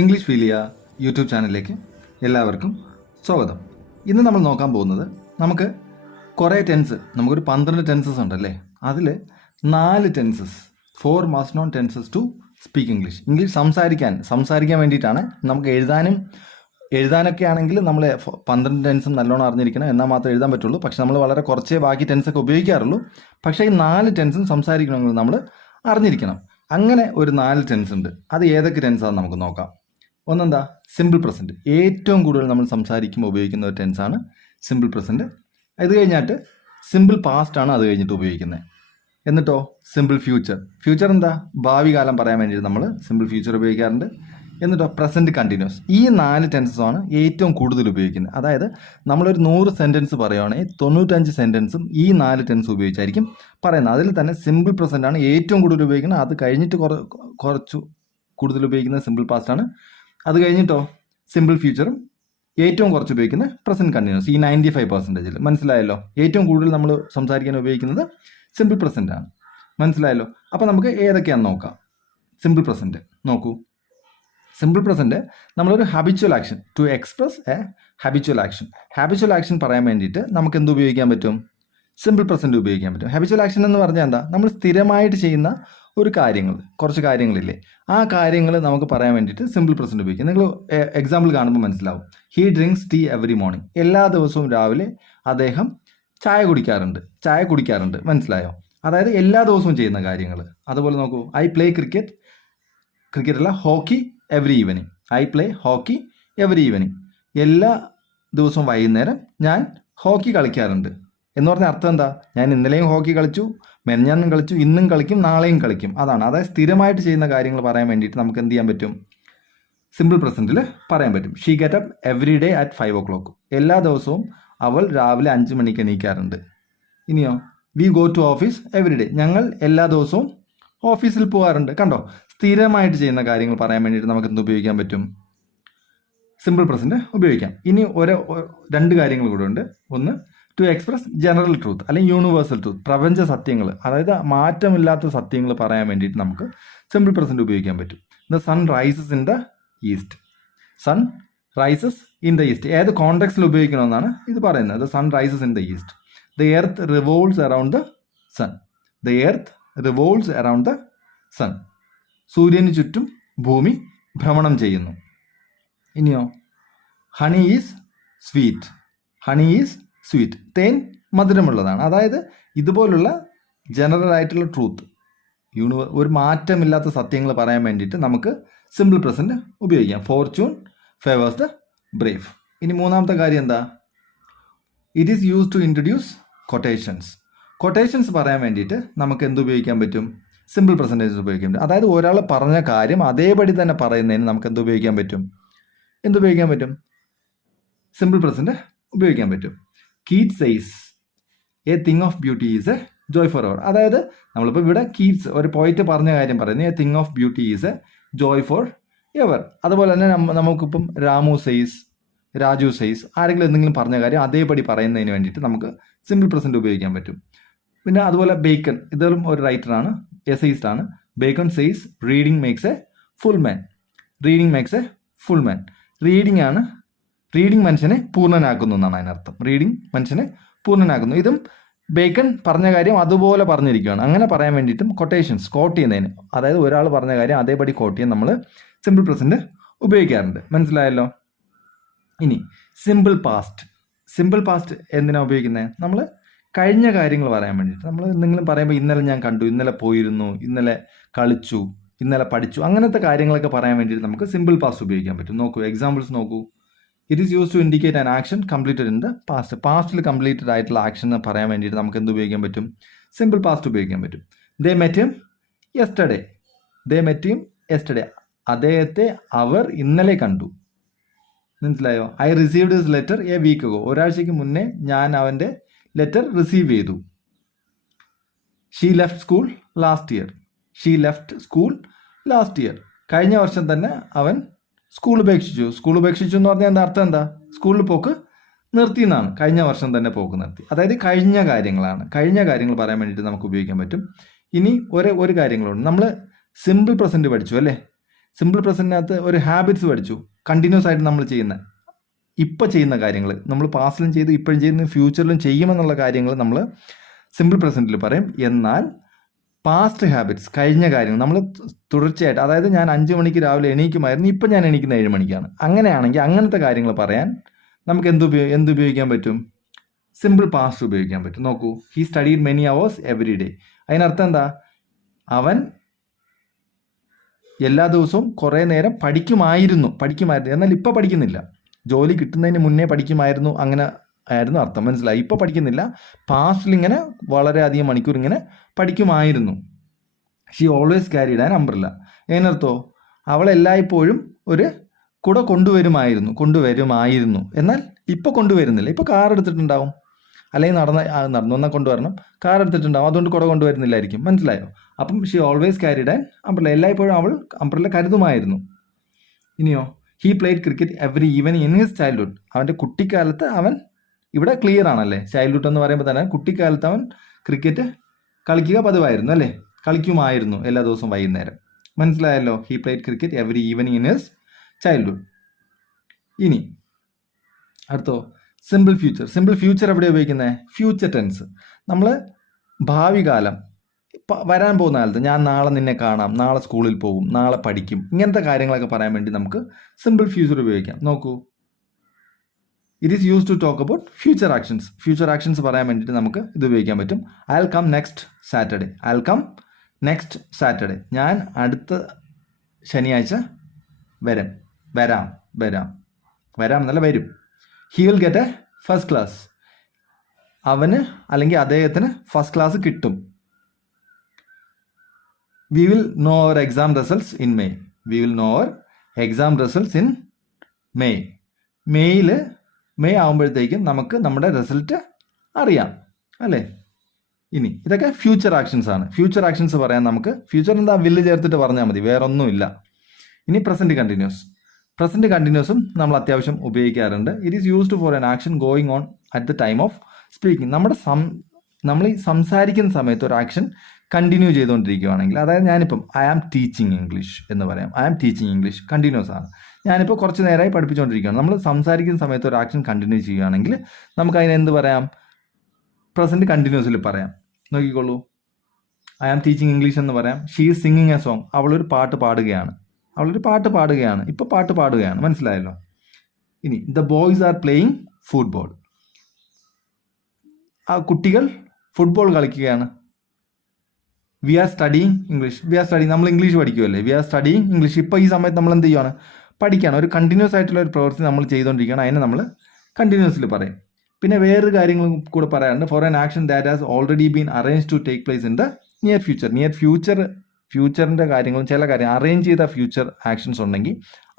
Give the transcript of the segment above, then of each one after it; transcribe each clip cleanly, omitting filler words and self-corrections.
English ഫീലിയ YouTube ചാനലിലേക്ക് എല്ലാവർക്കും സ്വാഗതം. ഇന്ന് നമ്മൾ നോക്കാൻ പോകുന്നത് നമുക്ക് കുറേ നമുക്കൊരു 12 ടെൻസസ് ഉണ്ടല്ലേ. അതിൽ 4 tenses 4 must known tenses to speak English സംസാരിക്കാൻ വേണ്ടിയിട്ടാണ്. നമുക്ക് എഴുതാനൊക്കെ ആണെങ്കിൽ നമ്മൾ 12 ടെൻസും നല്ലോണം അറിഞ്ഞിരിക്കണം, എന്നാൽ മാത്രമേ എഴുതാൻ പറ്റുള്ളൂ. പക്ഷെ നമ്മൾ വളരെ കുറച്ചേ ബാക്കി ടെൻസൊക്കെ ഉപയോഗിക്കാറുള്ളൂ. പക്ഷേ ഈ 4 ടെൻസും സംസാരിക്കണമെങ്കിൽ നമ്മൾ അറിഞ്ഞിരിക്കണം. അങ്ങനെ ഒരു 4 ടെൻസ് ഉണ്ട്. അത് ഏതൊക്കെ ടെൻസാണെന്ന് നമുക്ക് നോക്കാം. ഒന്നെന്താ? Simple present. ഏറ്റവും കൂടുതൽ നമ്മൾ സംസാരിക്കുമ്പോൾ ഉപയോഗിക്കുന്ന ഒരു ടെൻസാണ് സിമ്പിൾ പ്രസൻറ്റ്. ഇത് കഴിഞ്ഞിട്ട് സിമ്പിൾ പാസ്റ്റ് ആണ് അത് കഴിഞ്ഞിട്ട് ഉപയോഗിക്കുന്നത്. എന്നിട്ടോ സിമ്പിൾ ഫ്യൂച്ചർ എന്താ? ഭാവി കാലം പറയാൻ വേണ്ടിയിട്ട് നമ്മൾ സിമ്പിൾ ഫ്യൂച്ചർ ഉപയോഗിക്കാറുണ്ട്. എന്നിട്ടോ പ്രസൻറ്റ് കണ്ടിന്യൂസ്. ഈ 4 ടെൻസസാണ് ഏറ്റവും കൂടുതൽ ഉപയോഗിക്കുന്നത്. അതായത് നമ്മളൊരു 100 സെൻറ്റൻസ് പറയുകയാണെങ്കിൽ 95 സെൻറ്റൻസും ഈ 4 ടെൻസ് ഉപയോഗിച്ചായിരിക്കും പറയുന്നത്. അതിൽ തന്നെ സിമ്പിൾ പ്രസൻ്റ് ആണ് ഏറ്റവും കൂടുതൽ ഉപയോഗിക്കുന്നത്. അത് കഴിഞ്ഞിട്ട് കുറച്ച് കൂടുതൽ ഉപയോഗിക്കുന്നത് സിമ്പിൾ പാസ്റ്റ് ആണ്. അത് കഴിഞ്ഞിട്ടോ സിമ്പിൾ ഫ്യൂച്ചറും ഏറ്റവും കുറച്ച് ഉപയോഗിക്കുന്നത് പ്രസൻറ്റ് കണ്ടിന്യൂസ്. ഈ 95%. മനസ്സിലായല്ലോ? ഏറ്റവും കൂടുതൽ നമ്മൾ സംസാരിക്കാൻ ഉപയോഗിക്കുന്നത് സിമ്പിൾ പ്രസൻ്റ് ആണ്. മനസ്സിലായല്ലോ? അപ്പോൾ നമുക്ക് ഏതൊക്കെയാണെന്ന് നോക്കാം. സിമ്പിൾ പ്രസൻറ്റ് നോക്കൂ. സിമ്പിൾ പ്രസൻറ്റ് നമ്മളൊരു habitual action, to express a habitual action പറയാൻ വേണ്ടിയിട്ട് നമുക്ക് എന്ത് ഉപയോഗിക്കാൻ പറ്റും? സിമ്പിൾ പ്രസൻറ്റ് ഉപയോഗിക്കാൻ പറ്റും. ഹാബിച്വൽ ആക്ഷൻ എന്ന് പറഞ്ഞാൽ എന്താ? നമ്മൾ സ്ഥിരമായിട്ട് ചെയ്യുന്ന കുറച്ച് കാര്യങ്ങളില്ലേ, ആ കാര്യങ്ങൾ നമുക്ക് പറയാൻ വേണ്ടിയിട്ട് സിമ്പിൾ പ്രസൻറ്റ് ഉപയോഗിക്കും. നിങ്ങൾ എക്സാമ്പിൾ കാണുമ്പോൾ മനസ്സിലാവും. He drinks tea every morning. എല്ലാ ദിവസവും രാവിലെ അദ്ദേഹം ചായ കുടിക്കാറുണ്ട്. മനസ്സിലായോ? അതായത് എല്ലാ ദിവസവും ചെയ്യുന്ന കാര്യങ്ങൾ. അതുപോലെ നോക്കൂ, ഐ പ്ലേ ക്രിക്കറ്റ് അല്ല, ഹോക്കി എവറി ഈവനിങ്. എല്ലാ ദിവസവും വൈകുന്നേരം ഞാൻ ഹോക്കി കളിക്കാറുണ്ട് എന്ന് പറഞ്ഞ അർത്ഥം എന്താ? ഞാൻ ഇന്നലെയും ഹോക്കി കളിച്ചു, മെനഞ്ഞാന്നും കളിച്ചു, ഇന്നും കളിക്കും, നാളെയും കളിക്കും. അതായത് സ്ഥിരമായിട്ട് ചെയ്യുന്ന കാര്യങ്ങൾ പറയാൻ വേണ്ടിയിട്ട് നമുക്ക് എന്ത് ചെയ്യാൻ പറ്റും? സിമ്പിൾ പ്രസൻറ്റിൽ പറയാൻ പറ്റും. She get up every day at 5 o'clock. എല്ലാ ദിവസവും അവൾ രാവിലെ 5 മണിക്ക് എണീക്കാറുണ്ട്. ഇനിയോ, we go to office every day. ഞങ്ങൾ എല്ലാ ദിവസവും ഓഫീസിൽ പോകാറുണ്ട്. കണ്ടോ? സ്ഥിരമായിട്ട് ചെയ്യുന്ന കാര്യങ്ങൾ പറയാൻ വേണ്ടിയിട്ട് നമുക്ക് എന്ത് ഉപയോഗിക്കാൻ പറ്റും? സിമ്പിൾ പ്രസൻറ്റ് ഉപയോഗിക്കാം. ഇനി 2 കാര്യങ്ങൾ കൂടെ ഉണ്ട്. ഒന്ന്, ടു എക്സ്പ്രസ് ജനറൽ ട്രൂത്ത് അല്ലെങ്കിൽ യൂണിവേഴ്സൽ ട്രൂത്ത്, പ്രപഞ്ച സത്യങ്ങൾ, അതായത് മാറ്റമില്ലാത്ത സത്യങ്ങൾ പറയാൻ വേണ്ടിയിട്ട് നമുക്ക് സിമ്പിൾ പ്രസൻറ്റ് ഉപയോഗിക്കാൻ പറ്റും. The sun rises in the east. ഏത് കോണ്ടെക്സ്റ്റിൽ ഉപയോഗിക്കണമെന്നാണ് ഇത് പറയുന്നത്. The sun rises in the east. The earth revolves around the sun. സൂര്യന് ചുറ്റും ഭൂമി ഭ്രമണം ചെയ്യുന്നു. ഇനിയോ, ഹണി ഈസ് സ്വീറ്റ്. തേൻ മധുരമുള്ളതാണ്. അതായത് ഇതുപോലുള്ള ജനറൽ ആയിട്ടുള്ള ട്രൂത്ത്, ഒരു മാറ്റമില്ലാത്ത സത്യങ്ങൾ പറയാൻ വേണ്ടിയിട്ട് നമുക്ക് സിമ്പിൾ പ്രസൻറ്റ് ഉപയോഗിക്കാം. Fortune favours the brave. ഇനി മൂന്നാമത്തെ കാര്യം എന്താ? It is use to introduce quotations പറയാൻ വേണ്ടിയിട്ട് നമുക്ക് എന്ത് ഉപയോഗിക്കാൻ പറ്റും? സിമ്പിൾ പ്രസൻറ്റേജസ് ഉപയോഗിക്കാൻ പറ്റും. അതായത് ഒരാൾ പറഞ്ഞ കാര്യം അതേപടി തന്നെ പറയുന്നതിന് നമുക്ക് എന്ത് ഉപയോഗിക്കാൻ പറ്റും? സിമ്പിൾ പ്രസൻറ്റ് ഉപയോഗിക്കാൻ പറ്റും. Keats says a thing of beauty is a joy for ever. അതായത് നമ്മളിപ്പോൾ ഇവിടെ കീറ്റ്സ് ഒരു പോയിറ്റ് പറഞ്ഞ കാര്യം പറയുന്നത്, a thing of beauty is a joy for ever. അതുപോലെ തന്നെ നമുക്കിപ്പം രാജു സെയ്സ് ആരെങ്കിലും എന്തെങ്കിലും പറഞ്ഞ കാര്യം അതേപടി പറയുന്നതിന് വേണ്ടിയിട്ട് നമുക്ക് സിമ്പിൾ പ്രസൻറ്റ് ഉപയോഗിക്കാൻ പറ്റും. പിന്നെ അതുപോലെ ബേക്കൺ, ഇതും ഒരു റൈറ്ററാണ്, എസൈസ്റ്റ് ആണ്. Bacon says reading makes a full man. Reading മനുഷ്യനെ പൂർണ്ണനാക്കുന്നു എന്നാണ് അതിനർത്ഥം. പൂർണ്ണനാക്കുന്നു. ഇതും ബേക്കൺ പറഞ്ഞ കാര്യം അതുപോലെ പറഞ്ഞിരിക്കുകയാണ്. അങ്ങനെ പറയാൻ വേണ്ടിയിട്ടും കോട്ട് ചെയ്യുന്നതിന്, അതായത് ഒരാൾ പറഞ്ഞ കാര്യം അതേപടി കോട്ട് ചെയ്യാൻ നമ്മൾ സിമ്പിൾ പ്രസൻറ്റ് ഉപയോഗിക്കാറുണ്ട്. മനസ്സിലായല്ലോ? ഇനി സിമ്പിൾ പാസ്റ്റ് എന്തിനാണ് ഉപയോഗിക്കുന്നത്? നമ്മൾ കഴിഞ്ഞ കാര്യങ്ങൾ പറയാൻ വേണ്ടിയിട്ട്. നമ്മൾ എന്തെങ്കിലും പറയുമ്പോൾ ഇന്നലെ ഞാൻ കണ്ടു, ഇന്നലെ പോയിരുന്നു, ഇന്നലെ കളിച്ചു, ഇന്നലെ പഠിച്ചു, അങ്ങനത്തെ കാര്യങ്ങളൊക്കെ പറയാൻ വേണ്ടിയിട്ട് നമുക്ക് സിമ്പിൾ പാസ്റ്റ് ഉപയോഗിക്കാൻ പറ്റും. നോക്കൂ, എക്സാമ്പിൾസ് നോക്കൂ. It is use to indicate an action completed in the past. പാസ്റ്റിൽ കംപ്ലീറ്റഡ് ആയിട്ടുള്ള ആക്ഷൻ പറയാൻ വേണ്ടിയിട്ട് നമുക്ക് എന്ത് ഉപയോഗിക്കാൻ പറ്റും? സിമ്പിൾ പാസ്റ്റ് ഉപയോഗിക്കാൻ പറ്റും. They met him yesterday. അദ്ദേഹത്തെ അവർ ഇന്നലെ കണ്ടു. മനസ്സിലായോ? I received his letter a week ago. ഒരാഴ്ചയ്ക്ക് മുന്നേ ഞാൻ അവൻ്റെ ലെറ്റർ റിസീവ് ചെയ്തു. She left school last year. കഴിഞ്ഞ വർഷം തന്നെ അവൻ സ്കൂൾ ഉപേക്ഷിച്ചു എന്ന് പറഞ്ഞാൽ എന്താ അർത്ഥം? എന്താ? സ്കൂളിൽ പോക്ക് നിർത്തി എന്നാണ്. കഴിഞ്ഞ വർഷം തന്നെ പോക്ക് നിർത്തി. അതായത് കഴിഞ്ഞ കാര്യങ്ങൾ പറയാൻ വേണ്ടിയിട്ട് നമുക്ക് ഉപയോഗിക്കാൻ പറ്റും. ഇനി ഒരു കാര്യങ്ങളുണ്ട്. നമ്മൾ സിമ്പിൾ പ്രസൻറ്റ് പഠിച്ചു അല്ലേ? സിമ്പിൾ പ്രസൻറ്റിനകത്ത് ഒരു ഹാബിറ്റ്സ് പഠിച്ചു, കണ്ടിന്യൂസ് ആയിട്ട് നമ്മൾ ഇപ്പം ചെയ്യുന്ന കാര്യങ്ങൾ നമ്മൾ പാസ്റ്റിലും ചെയ്ത് ഇപ്പോഴും ചെയ്യുന്ന ഫ്യൂച്ചറിലും ചെയ്യുമെന്നുള്ള കാര്യങ്ങൾ നമ്മൾ സിമ്പിൾ പ്രസൻറ്റിൽ പറയും. എന്നാൽ പാസ്റ്റ് ഹാബിറ്റ്സ്, കഴിഞ്ഞ കാര്യങ്ങൾ നമ്മൾ തുടർച്ചയായിട്ട്, അതായത് ഞാൻ 5 മണിക്ക് രാവിലെ എണീക്കുമായിരുന്നു, ഇപ്പം ഞാൻ എണീക്കുന്ന 7 മണിക്കാണ്, അങ്ങനെയാണെങ്കിൽ അങ്ങനത്തെ കാര്യങ്ങൾ പറയാൻ നമുക്ക് എന്ത് ഉപയോഗിക്കാൻ പറ്റും? സിമ്പിൾ പാസ്റ്റ് ഉപയോഗിക്കാൻ പറ്റും. നോക്കൂ, he studied many hours every day. അതിനർത്ഥം എന്താ? അവൻ എല്ലാ ദിവസവും കുറേ നേരം പഠിക്കുമായിരുന്നു, എന്നാൽ ഇപ്പോൾ പഠിക്കുന്നില്ല. ജോലി കിട്ടുന്നതിന് മുന്നേ പഠിക്കുമായിരുന്നു, അങ്ങനെ ആയിരുന്നു അർത്ഥം. മനസ്സിലായി? ഇപ്പോൾ പഠിക്കുന്നില്ല, പാസ്റ്റിൽ ഇങ്ങനെ വളരെയധികം മണിക്കൂർ ഇങ്ങനെ പഠിക്കുമായിരുന്നു. She always carried an umbrella. അതിനർത്ഥോ അവൾ എല്ലായ്പ്പോഴും ഒരു കുട കൊണ്ടുവരുമായിരുന്നു. എന്നാൽ ഇപ്പോൾ കൊണ്ടുവരുന്നില്ല. ഇപ്പോൾ കാർ എടുത്തിട്ടുണ്ടാവും, അല്ലെങ്കിൽ നടന്നു വന്നാൽ കൊണ്ടുവരണം, കാർ എടുത്തിട്ടുണ്ടാവും, അതുകൊണ്ട് കുട കൊണ്ടുവരുന്നില്ലായിരിക്കും. മനസ്സിലായോ? അപ്പം she always carried an umbrella. എല്ലായ്പ്പോഴും അവൾ അംബ്രല്ല കരുതുമായിരുന്നു. ഇനിയോ, he played cricket every evening in his childhood. അവൻ്റെ കുട്ടിക്കാലത്ത് അവൻ, ഇവിടെ ക്ലിയർ ആണല്ലേ, ചൈൽഡ്ഹുഡ് എന്ന് പറയുമ്പോൾ തന്നെ കുട്ടിക്കാലത്ത് അവൻ ക്രിക്കറ്റ് കളിക്കുക പതിവായിരുന്നു അല്ലേ, കളിക്കുമായിരുന്നു എല്ലാ ദിവസവും വൈകുന്നേരം. മനസ്സിലായല്ലോ? He played cricket every evening in his childhood. ഇനി അടുത്തോ, സിമ്പിൾ ഫ്യൂച്ചർ എവിടെ ഉപയോഗിക്കുന്നത്? Future tense. നമ്മൾ ഭാവി കാലം, വരാൻ പോകുന്ന കാലത്ത്, ഞാൻ നാളെ നിന്നെ കാണാം, നാളെ സ്കൂളിൽ പോകും, നാളെ പഠിക്കും, ഇങ്ങനത്തെ കാര്യങ്ങളൊക്കെ പറയാൻ വേണ്ടി നമുക്ക് സിമ്പിൾ ഫ്യൂച്ചർ ഉപയോഗിക്കാം. നോക്കൂ, it is use to talk about future actions പറയാൻ വേണ്ടിയിട്ട് നമുക്ക് ഇത് ഉപയോഗിക്കാൻ പറ്റും. I will come next Saturday. ഞാൻ അടുത്ത ശനിയാഴ്ച വരാം എന്നല്ല, വരും. He will get a first class. അവന് അല്ലെങ്കിൽ അദ്ദേഹത്തിന് ഫസ്റ്റ് ക്ലാസ് കിട്ടും. We will know our exam results in May. May ആകുമ്പോഴത്തേക്കും നമുക്ക് നമ്മുടെ റിസൾട്ട് അറിയാം അല്ലേ. ഇനി ഇതൊക്കെ ഫ്യൂച്ചർ ആക്ഷൻസ് ആണ്. ഫ്യൂച്ചർ ആക്ഷൻസ് പറയാൻ നമുക്ക് ഫ്യൂച്ചർ എന്താ, വില്ല് ചേർത്തിട്ട് പറഞ്ഞാൽ മതി, വേറെ ഒന്നുമില്ല. ഇനി പ്രസന്റ് കണ്ടിന്യൂസും നമ്മൾ അത്യാവശ്യം ഉപയോഗിക്കാറുണ്ട്. It is used for an action going on at the time of speaking. നമ്മൾ ഈ സംസാരിക്കുന്ന സമയത്ത് ഒരു ആക്ഷൻ കണ്ടിന്യൂ ചെയ്തുകൊണ്ടിരിക്കുകയാണെങ്കിൽ, അതായത് ഞാനിപ്പം ഐ ആം ടീച്ചിങ് ഇംഗ്ലീഷ് എന്ന് പറയാം. I am teaching English continuous ആണ്. ഞാനിപ്പോൾ കുറച്ച് നേരമായി പഠിപ്പിച്ചുകൊണ്ടിരിക്കുകയാണ്. നമ്മൾ സംസാരിക്കുന്ന സമയത്ത് ഒരു ആക്ഷൻ കണ്ടിന്യൂ ചെയ്യുകയാണെങ്കിൽ നമുക്ക് അതിനെ എന്ത് പറയാം? പ്രസന്റ് കണ്ടിന്യൂസിൽ പറയാം. നോക്കിക്കോളൂ, ഐ ആം ടീച്ചിങ് ഇംഗ്ലീഷ് എന്ന് പറയാം. She is singing a song. അവളൊരു പാട്ട് പാടുകയാണ്. ഇപ്പോൾ പാട്ട് പാടുകയാണ്. മനസ്സിലായല്ലോ? ഇനി the boys are playing football. ആ കുട്ടികൾ ഫുട്ബോൾ കളിക്കുകയാണ്. We are studying English. നമ്മൾ ഇംഗ്ലീഷ് പഠിക്കുമല്ലേ, വി ആർ സ്റ്റഡിങ് ഇംഗ്ലീഷ്. ഇപ്പോൾ ഈ സമയത്ത് നമ്മൾ എന്ത് ചെയ്യുകയാണ്? പഠിക്കുകയാണ്. ഒരു കണ്ടിന്യൂസ് ആയിട്ടുള്ള ഒരു പ്രവൃത്തി നമ്മൾ ചെയ്തുകൊണ്ടിരിക്കുകയാണ്. അതിനെ നമ്മൾ കണ്ടിന്യൂസിൽ പറയും. പിന്നെ വേറൊരു കാര്യങ്ങളും കൂടെ പറയാറുണ്ട്. For an action that has already been arrange to take place in the near ഫ്യൂച്ചറിൻ്റെ കാര്യങ്ങളും ചില കാര്യം അറേഞ്ച് ചെയ്ത ഫ്യൂച്ചർ ആക്ഷൻസ് ഉണ്ടെങ്കിൽ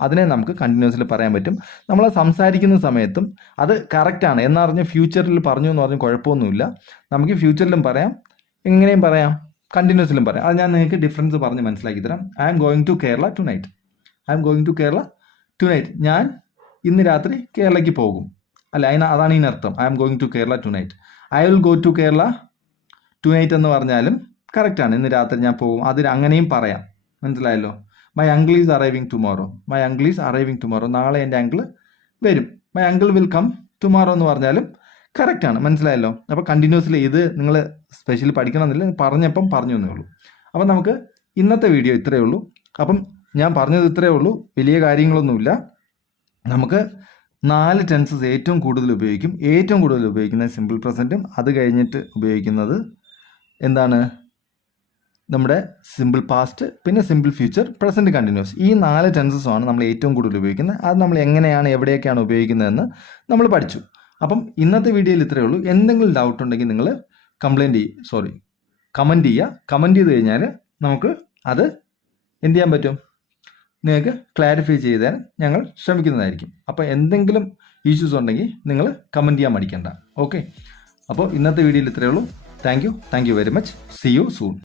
അതിനെ നമുക്ക് കണ്ടിന്യൂസിൽ പറയാൻ പറ്റും. നമ്മൾ സംസാരിക്കുന്ന സമയത്തും അത് കറക്റ്റാണ് എന്നറിഞ്ഞ് ഫ്യൂച്ചറിൽ പറഞ്ഞു എന്ന് പറഞ്ഞ് കുഴപ്പമൊന്നുമില്ല. നമുക്ക് ഫ്യൂച്ചറിലും പറയാം, എങ്ങനെയും പറയാം, കണ്ടിന്യൂസിലും പറയാം. അത് ഞാൻ നിങ്ങൾക്ക് ഡിഫറൻസ് പറഞ്ഞ് മനസ്സിലാക്കി തരാം. I am going to Kerala tonight. ഞാൻ ഇന്ന് രാത്രി കേരളയ്ക്ക് പോകും അല്ല, അതാണ് ഇതിനർത്ഥം. I am going to Kerala tonight. I will go to Kerala tonight എന്ന് പറഞ്ഞാലും കറക്റ്റാണ്. ഇന്ന് രാത്രി ഞാൻ പോകും, അതിന് അങ്ങനെയും പറയാം. മനസ്സിലായല്ലോ? My uncle is arriving tomorrow. നാളെ എൻ്റെ അങ്കിൾ വരും. My uncle will come tomorrow എന്ന് പറഞ്ഞാലും കറക്റ്റാണ്. മനസ്സിലായല്ലോ? അപ്പോൾ കണ്ടിന്യൂസ്ലി ഇത് നിങ്ങൾ സ്പെഷ്യലി പഠിക്കണമെന്നില്ല, പറഞ്ഞപ്പം പറഞ്ഞു എന്നേ ഉള്ളൂ. അപ്പം നമുക്ക് ഇന്നത്തെ വീഡിയോ ഇത്രയേ ഉള്ളൂ. അപ്പം ഞാൻ പറഞ്ഞത് ഇത്രയേ ഉള്ളൂ, വലിയ കാര്യങ്ങളൊന്നുമില്ല. നമുക്ക് 4 ടെൻസസ് ഏറ്റവും കൂടുതൽ ഉപയോഗിക്കുന്നത് സിമ്പിൾ പ്രസൻറ്റും, അത് കഴിഞ്ഞിട്ട് ഉപയോഗിക്കുന്നത് എന്താണ്, നമ്മുടെ സിമ്പിൾ പാസ്റ്റ്, പിന്നെ സിമ്പിൾ ഫ്യൂച്ചർ, പ്രസൻറ്റ് കണ്ടിന്യൂസ്. ഈ 4 ടെൻസസുമാണ് നമ്മൾ ഏറ്റവും കൂടുതൽ ഉപയോഗിക്കുന്നത്. അത് നമ്മൾ എങ്ങനെയാണ്, എവിടെയൊക്കെയാണ് ഉപയോഗിക്കുന്നതെന്ന് നമ്മൾ പഠിച്ചു. അപ്പം ഇന്നത്തെ വീഡിയോയിൽ ഇത്രയേ ഉള്ളൂ. എന്തെങ്കിലും ഡൗട്ട് ഉണ്ടെങ്കിൽ നിങ്ങൾ കമൻറ്റ് ചെയ്ത് കഴിഞ്ഞാൽ നമുക്ക് അത് എന്ത് ചെയ്യാൻ പറ്റും, നിങ്ങൾക്ക് ക്ലാരിഫൈ ചെയ്ത് തരാൻ ഞങ്ങൾ ശ്രമിക്കുന്നതായിരിക്കും. അപ്പോൾ എന്തെങ്കിലും ഇഷ്യൂസ് ഉണ്ടെങ്കിൽ നിങ്ങൾ കമൻറ്റ് ചെയ്യാൻ മടിക്കണ്ട. ഓക്കെ, അപ്പോൾ ഇന്നത്തെ വീഡിയോയിൽ ഇത്രയേ ഉള്ളൂ. Thank you very much. See you soon.